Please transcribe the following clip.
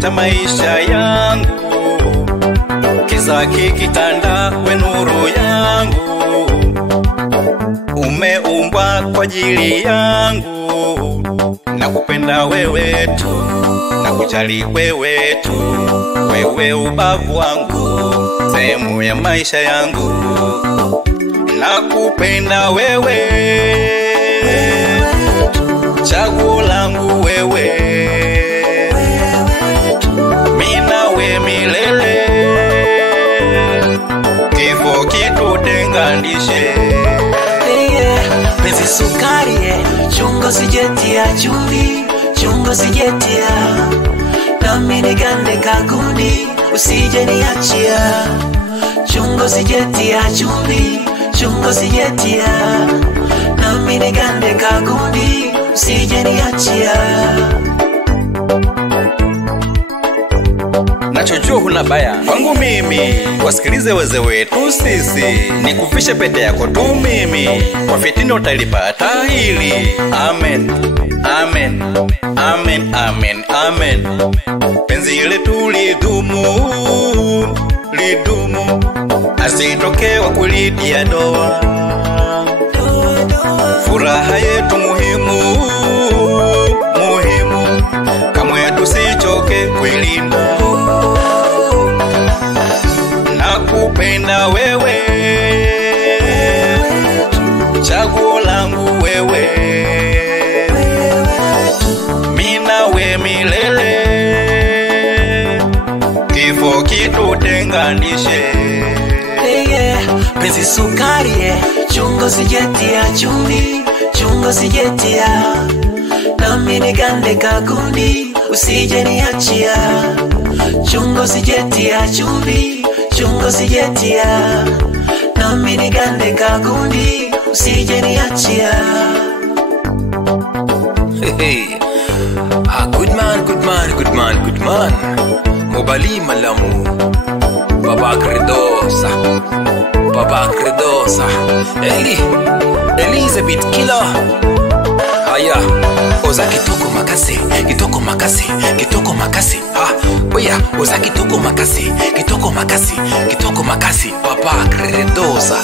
cha maisha yangu, kiza kikitanda we nuru yangu, umeumbwa kwa ajili yangu, nakupenda wewe tu, nakujali wewe tu, wewe ubavu wangu, sehemu ya maisha yangu, nakupenda wewe, chaguo langu wewe, mimi nawe milele, kifo kitutenganishe. Penzi sukari chungo sijetia chumvi, chungo sijetia, nami nigande kaguni usije niachia. Chungo sijetia chumvi, chungo sijetia, nami nigande kaguni usije niachia. Nachojua huna baya kwangu mimi, wasikilize weze wetu sisi, nikufishe pete yako tu mimi, kwa fitina utalipata hili. Amen, amen, amen, amen, amen. Penzi letu lidumu, lidumu, asitoke wa kulitia doa, furaha yetu muhimu, muhimu, kamwe tusichoke kuilinda. Nakupenda wewe, chaguo langu wewe, mimi nawe milele, kifo kitutenganishe. Penzi sukari chungo sijetia chumvi, chungo sijetia, nami nigande kaguni usije niachia. Chungo sijetia chumvi, chungo sijetia, nami nigande kaguni usije niachia. Hey, good man, good man, good man, good man. Mobali malamu, Baba Credosa, Baba Credosa. Elizabeth Killer. Haya, oza kitoko makasi, kitoko makasi, kitoko makasi. Oya, oza kitoko makasi, kitoko makasi, kitoko makasi. Baba Credosa.